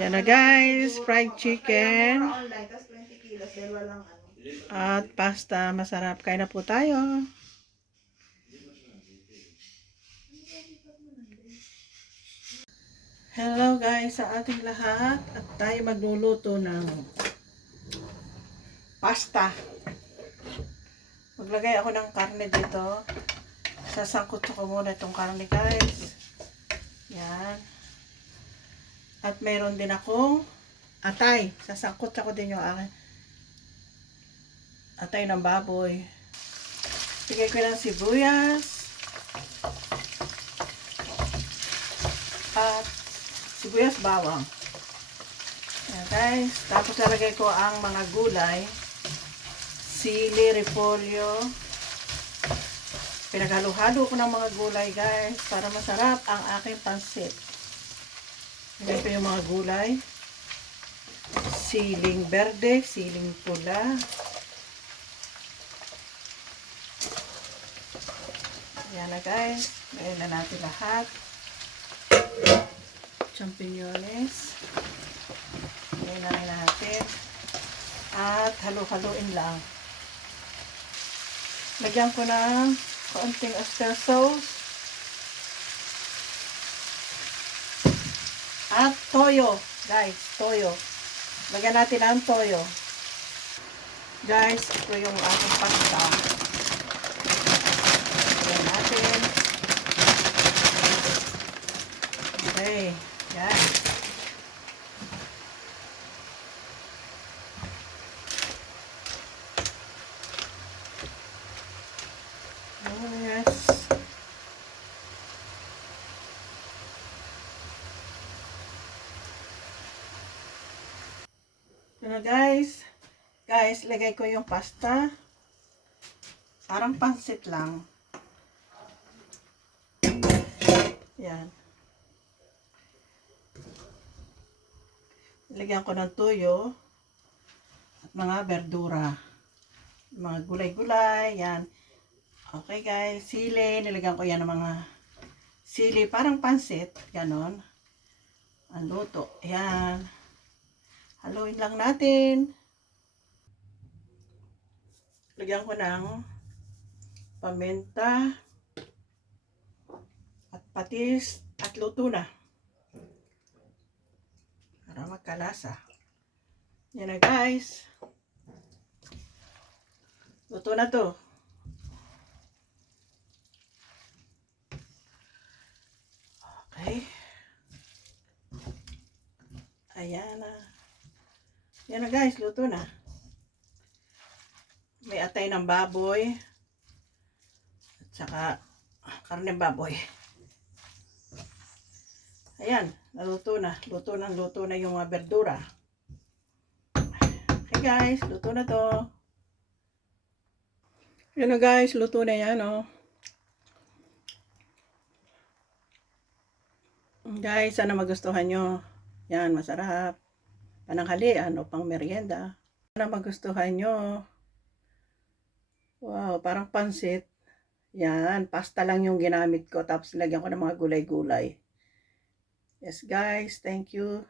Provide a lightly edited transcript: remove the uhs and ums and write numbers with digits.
Yan na guys, fried chicken. Online, tapos 20 kilos, dalawa lang ano. At pasta, masarap. Kain na po tayo. Hello guys sa ating lahat. At tayo magluluto ng pasta. Maglagay ako ng karne dito. Sasangkot ko muna itong karne guys. Yan. At mayroon din akong atay. Sasangkot ako din yung aking atay ng baboy. Bigay ko ng sibuyas. At sibuyas bawang. Yan guys. Tapos lalagay ko ang mga gulay. Sili, repolyo. Pinaghalo-halo ko ng mga gulay guys. Para masarap ang aking pansit. Lagay ko yung mga gulay. Siling berde, siling pula. Yan na guys. Lagyan na natin lahat. Champiñones. Lagyan na natin. At halo-haloin lang. Lagyan ko ng kaunting oyster sauce. At toyo. Guys, toyo. Lagyan natin ang toyo. Guys, ito yung ating pasta. Lagyan natin. Okay. Yan. Oh, yes. Ano guys? Guys, lagay ko yung pasta. Parang pansit lang. Yan. Lagyan ko ng tuyo at mga berdura. Mga gulay-gulay. Yan. Okay guys. Sili. Nilagyan ko yan ng mga sili. Parang pansit. Ganon. Ang luto. Yan. Haluin lang natin. Lagyan ko ng paminta at patis at luto na. Para magkalasa. Yan na guys. Luto na to. Okay. Ayan na. Yan na guys, luto na. May atay ng baboy. At saka karne baboy. Ayan, naluto na. Luto na yung mga berdura. Okay guys, luto na to. Yan na guys, luto na yan oh. Guys, sana magustuhan nyo. Yan, masarap. Pananghalian o pang merienda. Sana magustuhan nyo. Wow, parang pansit. Yan, pasta lang yung ginamit ko. Tapos lagyan ko ng mga gulay-gulay. Yes guys, thank you.